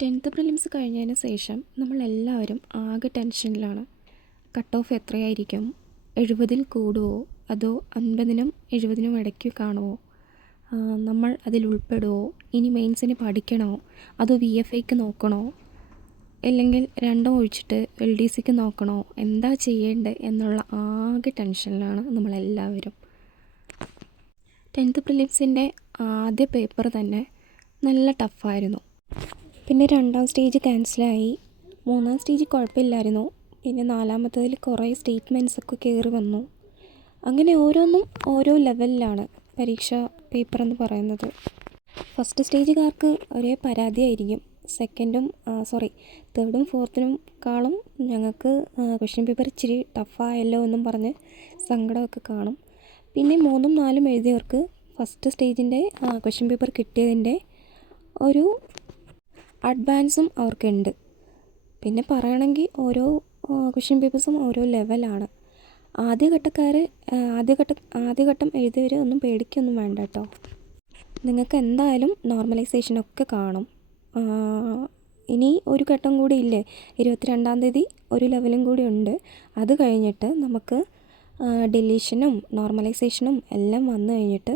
10th prelims കഴിഞ്ഞതിന് ശേഷം നമ്മളെല്ലാവരും ആകെ ടെൻഷനിലാണ്. കട്ട് ഓഫ് എത്രയായിരിക്കും? 70-ൽ കൂടുമോ അതോ 50-നും 70-നും ഇടയ്ക്ക് കാണുമോ? നമ്മൾ അതിൽ ഉൾപ്പെടുമോ? ഇനി മെയിൻസിന് പഠിക്കണോ അതോ VFAക്ക് നോക്കണോ? അല്ലെങ്കിൽ രണ്ടും ഒഴിച്ചിട്ട് LDCക്ക് നോക്കണോ? എന്താ ചെയ്യേണ്ടത് എന്നുള്ള ആകെ ടെൻഷനിലാണ് നമ്മളെല്ലാവരും. 10th പ്രിലിംസിൻ്റെ ആദ്യ പേപ്പർ തന്നെ നല്ല ടഫായിരുന്നു. പിന്നെ 2ാം സ്റ്റേജ് ക്യാൻസലായി. 3ാം സ്റ്റേജ് കുഴപ്പമില്ലായിരുന്നു. പിന്നെ 4ാമത്തേതിൽ കുറേ സ്റ്റേറ്റ്മെൻറ്റ്സൊക്കെ കയറി വന്നു. അങ്ങനെ ഓരോന്നും ഓരോ ലെവലിലാണ് പരീക്ഷ പേപ്പർ എന്ന് പറയുന്നത്. ഫസ്റ്റ് സ്റ്റേജുകാർക്ക് ഒരേ പരാതിയായിരിക്കും. തേർഡും ഫോർത്തിനുംക്കാളും ഞങ്ങൾക്ക് ക്വസ്റ്റ്യൻ പേപ്പർ ഇച്ചിരി ടഫായല്ലോ എന്നും പറഞ്ഞ് സങ്കടമൊക്കെ കാണും. പിന്നെ 3ഉം 4ഉം എഴുതിയവർക്ക് ഫസ്റ്റ് സ്റ്റേജിൻ്റെ ക്വസ്റ്റ്യൻ പേപ്പർ കിട്ടിയതിൻ്റെ ഒരു അഡ്വാൻസും അവർക്കുണ്ട്. പിന്നെ പറയണമെങ്കിൽ ഓരോ ക്വസ്റ്റ്യൻ പേപ്പേഴ്സും ഓരോ ലെവലാണ്. ആദ്യഘട്ടം എഴുതിയവർ ഒന്നും പേടിക്കൊന്നും വേണ്ട കേട്ടോ. നിങ്ങൾക്ക് എന്തായാലും നോർമലൈസേഷനൊക്കെ കാണും. ഇനി ഒരു ഘട്ടം കൂടി ഇല്ലേ, 22ാം തീയതി ഒരു ലെവലും കൂടി ഉണ്ട്. അത് കഴിഞ്ഞിട്ട് നമുക്ക് ഡിലീഷനും നോർമലൈസേഷനും എല്ലാം വന്നു കഴിഞ്ഞിട്ട്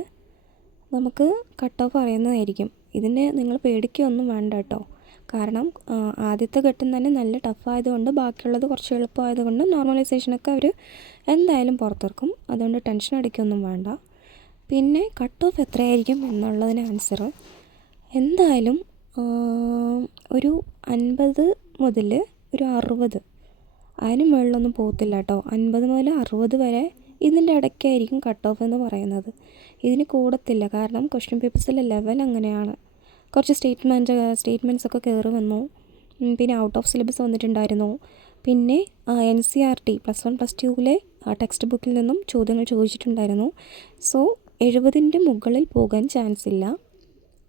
നമുക്ക് കട്ട് ഓഫ് അറിയുന്നതായിരിക്കും. ഇതിന് നിങ്ങൾ പേടിക്കുകയൊന്നും വേണ്ട കേട്ടോ. കാരണം ആദ്യത്തെ ഘട്ടം തന്നെ നല്ല ടഫായതുകൊണ്ട് ബാക്കിയുള്ളത് കുറച്ച് എളുപ്പമായതുകൊണ്ട് നോർമലൈസേഷനൊക്കെ അവർ എന്തായാലും പുറത്തിറക്കും. അതുകൊണ്ട് ടെൻഷൻ അടിക്കുകയൊന്നും വേണ്ട. പിന്നെ കട്ട് ഓഫ് എത്രയായിരിക്കും എന്നുള്ളതിന് ആൻസർ എന്തായാലും ഒരു 50 മുതൽ ഒരു 60, അതിന് മുകളിലൊന്നും പോകത്തില്ല കേട്ടോ. 50 മുതൽ 60 വരെ ഇതിൻ്റെ ഇടയ്ക്കായിരിക്കും കട്ട് ഓഫ് എന്ന് പറയുന്നത്. ഇതിന് കൂടത്തില്ല. കാരണം ക്വസ്റ്റ്യൻ പേപ്പേഴ്സിലെ ലെവൽ അങ്ങനെയാണ്. കുറച്ച് സ്റ്റേറ്റ്മെൻറ്റ്സൊക്കെ കയറി വന്നു. പിന്നെ ഔട്ട് ഓഫ് സിലബസ് വന്നിട്ടുണ്ടായിരുന്നു. പിന്നെ NCERT +1 +2 ടെക്സ്റ്റ് ബുക്കിൽ നിന്നും ചോദ്യങ്ങൾ ചോദിച്ചിട്ടുണ്ടായിരുന്നു. സോ 70-ൻ്റെ മുകളിൽ പോകാൻ ചാൻസ് ഇല്ല.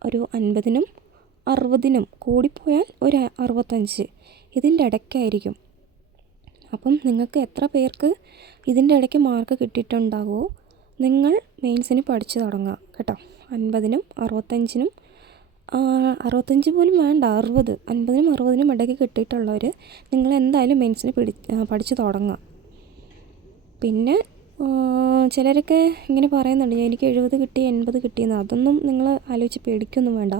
ഒരു 50-നും 60-നും കൂടിപ്പോയാൽ ഒരു 65 ഇതിൻ്റെ ഇടയ്ക്കായിരിക്കും. അപ്പം നിങ്ങൾക്ക് എത്ര പേർക്ക് ഇതിൻ്റെ ഇടയ്ക്ക് മാർക്ക് കിട്ടിയിട്ടുണ്ടാകുമോ നിങ്ങൾ മെയിൻസിന് പഠിച്ചു തുടങ്ങുക കേട്ടോ. 50-നും 65-നും 65 പോലും വേണ്ട, 60, 50-നും 60-നും ഇടയ്ക്ക് കിട്ടിയിട്ടുള്ളവർ നിങ്ങൾ എന്തായാലും മെയിൻസിന് പഠിച്ചു തുടങ്ങുക. പിന്നെ ചിലരൊക്കെ ഇങ്ങനെ പറയുന്നുണ്ട്, എനിക്ക് 70 കിട്ടി 80 കിട്ടിയെന്ന്. അതൊന്നും നിങ്ങൾ ആലോചിച്ച് പേടിക്കൊന്നും വേണ്ട.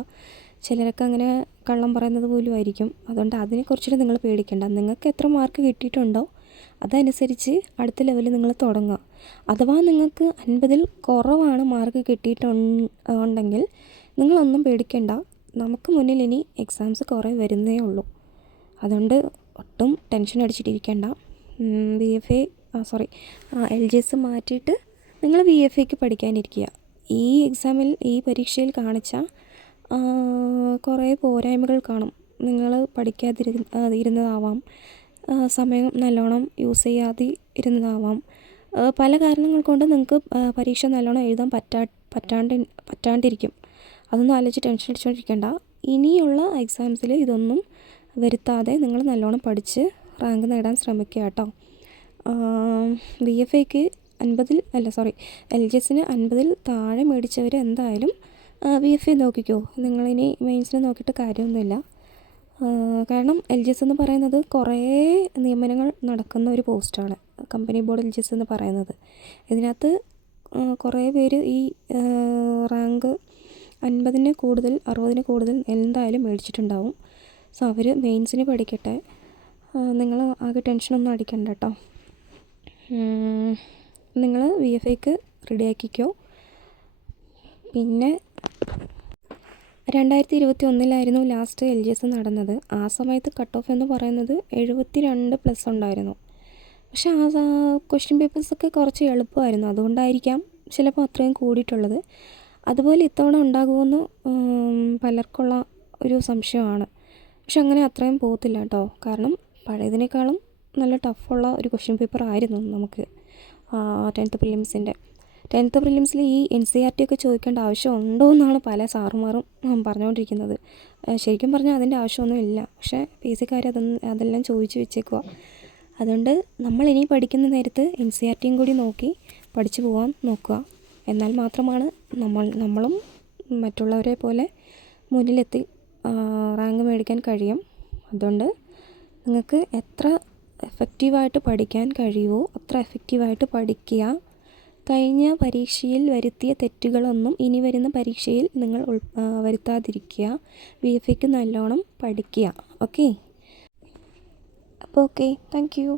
ചിലരൊക്കെ അങ്ങനെ കള്ളം പറയുന്നത് പോലും ആയിരിക്കും. അതുകൊണ്ട് അതിനെക്കുറിച്ചിട്ട് നിങ്ങൾ പേടിക്കേണ്ട. നിങ്ങൾക്ക് എത്ര മാർക്ക് കിട്ടിയിട്ടുണ്ടോ അതനുസരിച്ച് അടുത്ത ലെവലിൽ നിങ്ങൾ തുടങ്ങുക. അഥവാ നിങ്ങൾക്ക് 50-ൽ കുറവാണ് മാർക്ക് കിട്ടിയിട്ടുണ്ടെങ്കിൽ നിങ്ങളൊന്നും പേടിക്കേണ്ട. നമുക്ക് മുന്നിൽ ഇനി എക്സാംസ് കുറേ വരുന്നേ ഉള്ളൂ. അതുകൊണ്ട് ഒട്ടും ടെൻഷൻ അടിച്ചിട്ടിരിക്കേണ്ട. LGS മാറ്റിയിട്ട് നിങ്ങൾ VFAക്ക് പഠിക്കാനിരിക്കുക. ഈ പരീക്ഷയിൽ കാണിച്ച കുറേ പോരായ്മകൾ കാണും. നിങ്ങൾ പഠിക്കാതിരുന്നതാവാം, സമയം നല്ലോണം യൂസ് ചെയ്യാതെ ഇരുന്നതാവാം. പല കാരണങ്ങൾ കൊണ്ട് നിങ്ങൾക്ക് പരീക്ഷ നല്ലോണം എഴുതാൻ പറ്റാണ്ടിരിക്കും. അതൊന്നും ആലോചിച്ച് ടെൻഷൻ അടിച്ചുകൊണ്ടിരിക്കേണ്ട. ഇനിയുള്ള എക്സാംസിൽ ഇതൊന്നും വരുത്താതെ നിങ്ങൾ നല്ലോണം പഠിച്ച് റാങ്ക് നേടാൻ ശ്രമിക്കുക കേട്ടോ. VFAക്ക് LGSന് 50-ൽ താഴെ മേടിച്ചവർ എന്തായാലും VFA നോക്കിക്കോ. നിങ്ങളിനി മെയിൻസിന് നോക്കിയിട്ട് കാര്യമൊന്നുമില്ല. കാരണം LGS എന്ന് പറയുന്നത് കുറേ നിയമനങ്ങൾ നടക്കുന്ന ഒരു പോസ്റ്റാണ്. കമ്പനി ബോർഡ് LGS എന്ന് പറയുന്നത്. ഇതിനകത്ത് കുറേ പേര് ഈ റാങ്ക് 50-ന് കൂടുതൽ 60-ന് കൂടുതൽ എന്തായാലും മേടിച്ചിട്ടുണ്ടാവും. സോ അവർ മെയിൻസിന് പഠിക്കട്ടെ. നിങ്ങൾ ആകെ ടെൻഷനൊന്നും അടിക്കണ്ട കേട്ടോ. നിങ്ങൾ VFAക്ക് റെഡിയാക്കിക്കോ. പിന്നെ 2021-ലായിരുന്നു ലാസ്റ്റ് LGS നടന്നത്. ആ സമയത്ത് കട്ട് ഓഫ് എന്ന് പറയുന്നത് 72+ ഉണ്ടായിരുന്നു. പക്ഷേ ആ ക്വസ്റ്റ്യൻ പേപ്പേഴ്സൊക്കെ കുറച്ച് എളുപ്പമായിരുന്നു. അതുകൊണ്ടായിരിക്കാം ചിലപ്പോൾ അത്രയും കൂടിയിട്ടുള്ളത്. അതുപോലെ ഇത്തവണ ഉണ്ടാകുമെന്ന് പലർക്കുള്ള ഒരു സംശയമാണ്. പക്ഷെ അങ്ങനെ അത്രയും പോകത്തില്ല കേട്ടോ. കാരണം പഴയതിനേക്കാളും നല്ല ടഫുള്ള ഒരു ക്വസ്റ്റ്യൻ പേപ്പർ ആയിരുന്നു നമുക്ക് 10th പ്രിലിംസിൽ ഈ NCERT ഒക്കെ ചോദിക്കേണ്ട ആവശ്യം ഉണ്ടോ എന്നാണ് പല സാറുമാരും പറഞ്ഞുകൊണ്ടിരിക്കുന്നത്. ശരിക്കും പറഞ്ഞാൽ അതിൻ്റെ ആവശ്യമൊന്നും ഇല്ല. പക്ഷേ PSCക്കാർ അതെല്ലാം ചോദിച്ച് വെച്ചേക്കുക. അതുകൊണ്ട് നമ്മളിനി പഠിക്കുന്ന നേരത്ത് NCERTയും കൂടി നോക്കി പഠിച്ചു പോകാൻ നോക്കുക. എന്നാൽ മാത്രമാണ് നമ്മളും മറ്റുള്ളവരെ പോലെ മുന്നിലെത്തി റാങ്ക് മേടിക്കാൻ കഴിയും. അതുകൊണ്ട് നിങ്ങൾക്ക് എത്ര എഫക്റ്റീവായിട്ട് പഠിക്കാൻ കഴിയുമോ അത്ര എഫക്റ്റീവായിട്ട് പഠിക്കുക. കഴിഞ്ഞ പരീക്ഷയിൽ വരുത്തിയ തെറ്റുകളൊന്നും ഇനി വരുന്ന പരീക്ഷയിൽ നിങ്ങൾ വരുത്താതിരിക്കുക. VFAക്ക് നല്ലോണം പഠിക്കുക. ഓക്കെ, അപ്പോൾ ഓക്കെ, താങ്ക് യു.